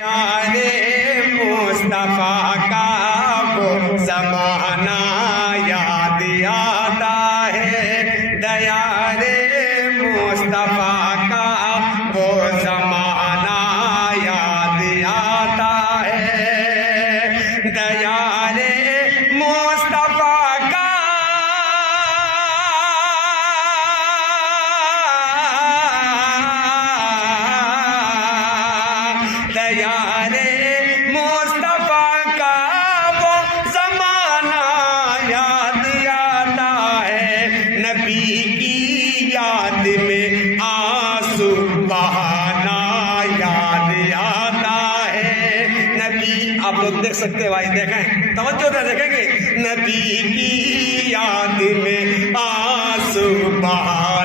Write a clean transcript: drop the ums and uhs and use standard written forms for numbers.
یار مصطفیٰ کا وہ زمانہ یاد آتا ہے، دیار مصطفیٰ کا وہ زمانہ یاد آتا ہے، دیار مصطفیٰ کا دیار مصطفیٰ کا وہ زمانہ یاد آتا ہے، نبی کی یاد میں آنسو بہانا یاد آتا ہے، نبی آپ لوگ دیکھ سکتے ہیں بھائی، دیکھیں توجہ سے دیکھیں گے، نبی کی یاد میں آنسو بہانا